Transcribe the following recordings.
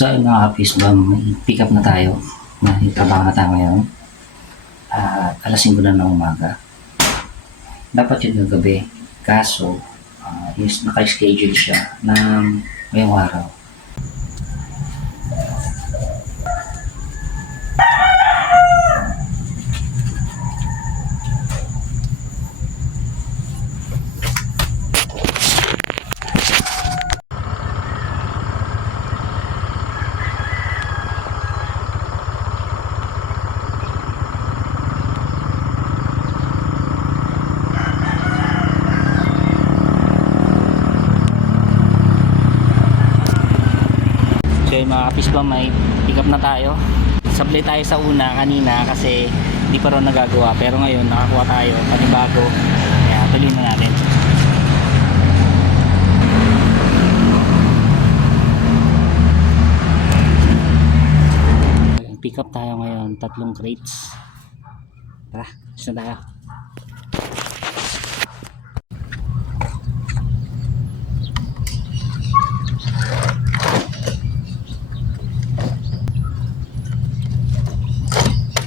So ayun mga kapis, may pick up na tayo. May trabaho na tayo ngayon. Alas 5 na ng umaga. Dapat yun ng gabi. Kaso, is naka-schedule siya ng ngayong araw. So yun mga kapis ba, may pick up na tayo. Sablay tayo sa una kanina kasi hindi pa rin nagagawa, pero ngayon nakakuha tayo panibago, kaya tuloy na natin. Pick up tayo ngayon, 3 crates. Tara, isa tayo.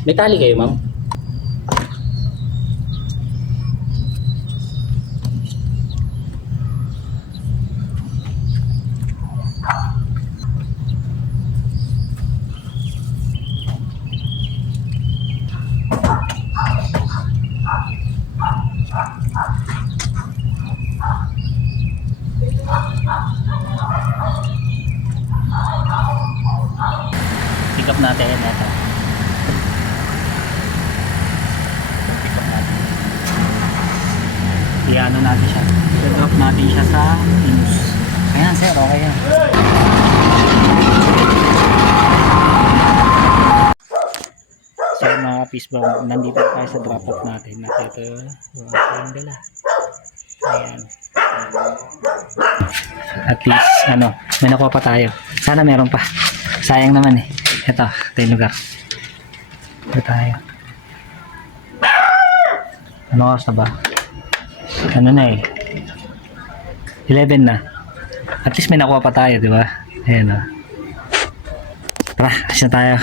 May tali kayo, ma'am? Pick up natin ito. I-ano natin siya, i-drop natin siya sa Inus. Ayan sir, okay yan. So mga kapis ba, nandito tayo sa drop off natin. At ito yung dala. Ayan. At least may nakuha pa tayo. Sana meron pa, sayang naman eh. Ito yung lugar. Ito tayo. Ano oras na ba? Ano na eh, 11 na. At least may nakuha pa tayo, di ba? Ayan o. Tara, alis na tayo.